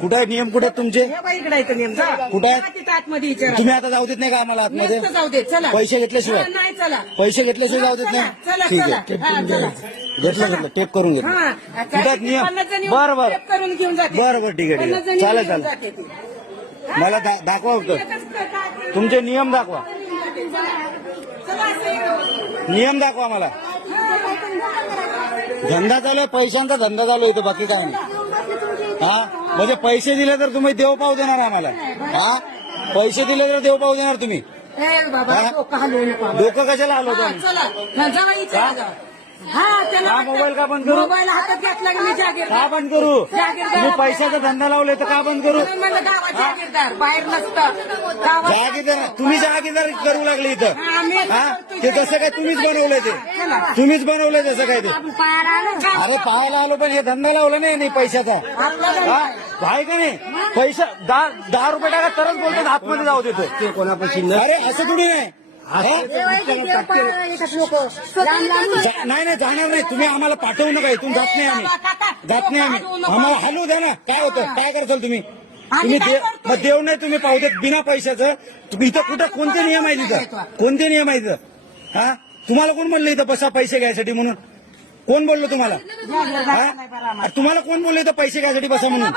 कुठे आहे नियम? कुठे आहेत तुमचे? बाई इकडे येतं नेम जा कुठं आहे? जा तिथं आतमध्ये विचारा. तुम्ही आता जाऊ देत नाही का आम्हाला आतमध्ये? नुसतं जाऊ दे चला. पैसे घेतल्याशिवाय? हा, नाही चला. पैसे घेतल्याशिवाय जाऊ देत नाही? चला, ठीक. आहे. हा, चला. घेतलं घेतलं. टेप करून घेतलं हा कुठं आहेत नियम? पन्नास जणी बरं, बरं. करून घेऊन जाते. बरं, बरं, ठीक आहे, ठीक आहे. पन्नास जणी चालेल, घेऊन चालेल. जाते ती. मला दा- दाखवा एकच काय- तुमचे नियम दाखवा. चला, असं- नियम दाखवा मला. धंदा चालू आहे पैशांचा धंदा चालू आहे इथं बाकी काय नाही. हा? म्हणजे पैसे दिले तर तुम्ही देव पाव देणार आम्हाला. हा? पैसे दिले तर देव पाव देणार तुम्ही. बाबा हा? डोकं कशाला आलो हा, मोबाईल का बंद करू? मोबाईल हातात घेतला की मी बंद करू. तुम्ही पैशाचा धंदा लावले तर का बंद करू? जागीरदार. बाहेर नसतं. जहागीरदार तुम्ही जहागीरदार करू लागले इथं. हा, मी ते तसं काय तुम्हीच बनवलं ते. तुम्हीच बनवलं तसं काय ते? अरे पाहायला आलो पण हे धंदा लावला नाही नाही पैशाचा. आहे. का नाही पैसा दहा दहा रुपये टाका तरच बोलतात आतमध्ये जाऊ देतो ते कोणापाशी अरे असं कुठे नाही हा? नाही नाही जाणार नाही तुम्ही आम्हाला पाठवू नका इथून जात नाही आम्ही जात नाही आम्ही आम्हाला हलवू द्या ना काय होतं काय करसाल तुम्ही तुम्ही? मग देव नाही तुम्ही पाहू देत बिना पैशाचं तुम्ही इथं कुठं कोणते नियम आहे तिथं कोणते नियम आहे इथं हा तुम्हाला कोण म्हणलं इथं बसा पैसे घ्यायसाठी म्हणून कोण बोललं तुम्हाला हा? तुम्हाला कोण बोललं इथं पैसे घ्यायसाठी बसा म्हणून